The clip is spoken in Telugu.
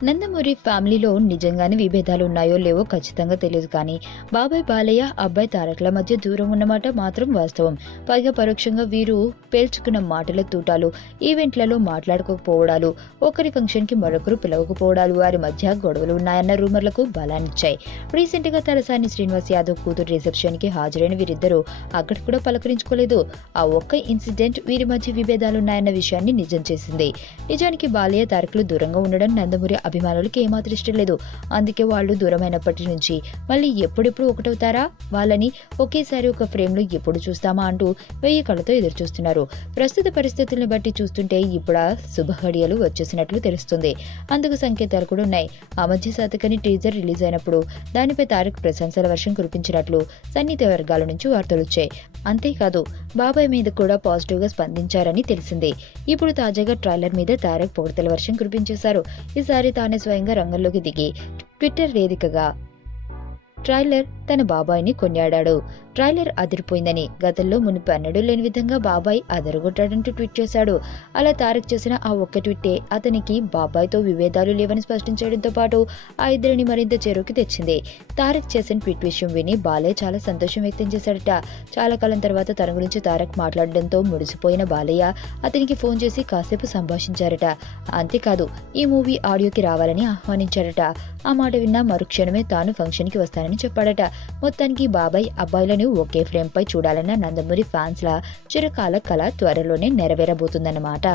నందమూరి ఫ్యామిలీలో నిజంగానే విభేదాలు ఉన్నాయో లేవో ఖచ్చితంగా తెలియదు, కానీ బాబాయ్ బాలయ్య, అబ్బాయి తారక్ల మధ్య దూరం ఉన్నమాట మాత్రం వాస్తవం. పైగా పరోక్షంగా వీరు పేల్చుకున్న మాటల తూటాలు, ఈవెంట్లలో మాట్లాడుకోకపోవడాలు, ఒకరి ఫంక్షన్ కి మరొకరు పిలవకపోవడాలు వారి మధ్య గొడవలు ఉన్నాయన్న రూమర్లకు బలాన్నిచ్చాయి. రీసెంట్ గా తలసాని శ్రీనివాస్ యాదవ్ కూతురు రిసెప్షన్ కి హాజరైన వీరిద్దరూ అక్కడ కూడా పలకరించుకోలేదు. ఆ ఒక్క ఇన్సిడెంట్ వీరి మధ్య విభేదాలున్నాయన్న విషయాన్ని నిజం చేసింది. నిజానికి బాలయ్య తారక్లు దూరంగా ఉండడం నందమూరి అభిమానులకి ఏమాత్రం ఇష్టం లేదు. అందుకే వాళ్ళు దూరమైనప్పటి నుంచి మళ్ళీ ఎప్పుడెప్పుడు ఒకటవుతారా, వాళ్ళని ఒకేసారి ఒక ఫ్రేమ్ లో ఎప్పుడు చూస్తామా అంటూ 1000 కళ్ళతో ఎదురు చూస్తున్నారు. ప్రస్తుత పరిస్థితుల్ని బట్టి చూస్తుంటే ఇప్పుడు శుభఘడియలు వచ్చేసినట్లు తెలుస్తుంది. అందుకు సంకేతాలు కూడా ఉన్నాయి. ఆ మధ్య శతకని టీజర్ రిలీజ్ అయినప్పుడు దానిపై తారక్ ప్రశంసల వర్షం కురిపించినట్లు సన్నిహిత వర్గాల నుంచి వార్తలు వచ్చాయి. అంతేకాదు బాబాయ్ మీద కూడా పాజిటివ్ గా స్పందించారని తెలిసింది. ఇప్పుడు తాజాగా ట్రైలర్ మీద తారక్ పొగడ్తల వర్షం కురిపించేశారు. ఈసారి తానే స్వయంగా రంగంలోకి దిగి ట్విట్టర్ వేదికగా ట్రైలర్ తన బాబాయిని కొనియాడాడు. ట్రైలర్ అదిరిపోయిందని, గతంలో మునుపు అన్నడూ లేని విధంగా బాబాయ్ అదరగొట్టాడంటూ ట్వీట్ చేశాడు. అలా తారక్ చేసిన ఆ ఒక్క ట్వీటే అతనికి బాబాయ్తో విభేదాలు లేవని స్పష్టం చేయడంతో పాటు ఆ ఇద్దరిని మరింత చెరువుకి తెచ్చింది. తారక్ చేసిన ట్వీట్ విషయం విని బాలయ్య చాలా సంతోషం వ్యక్తం చేశాడట. చాలా కాలం తర్వాత తన గురించి తారక్ మాట్లాడడంతో ముడిసిపోయిన బాలయ్య అతనికి ఫోన్ చేసి కాసేపు సంభాషించారట. అంతేకాదు ఈ మూవీ ఆడియోకి రావాలని ఆహ్వానించాడట. ఆ మాట విన్న మరుక్షణమే తాను ఫంక్షన్ కి వస్తానని చెప్పాడట. మొత్తానికి బాబాయ్ అబ్బాయిలను ఒకే ఫ్రేమ్ పై చూడాలన్న నందమూరి ఫ్యాన్స్ ల చిరకాల కళ త్వరలోనే నెరవేరబోతుందన్నమాట.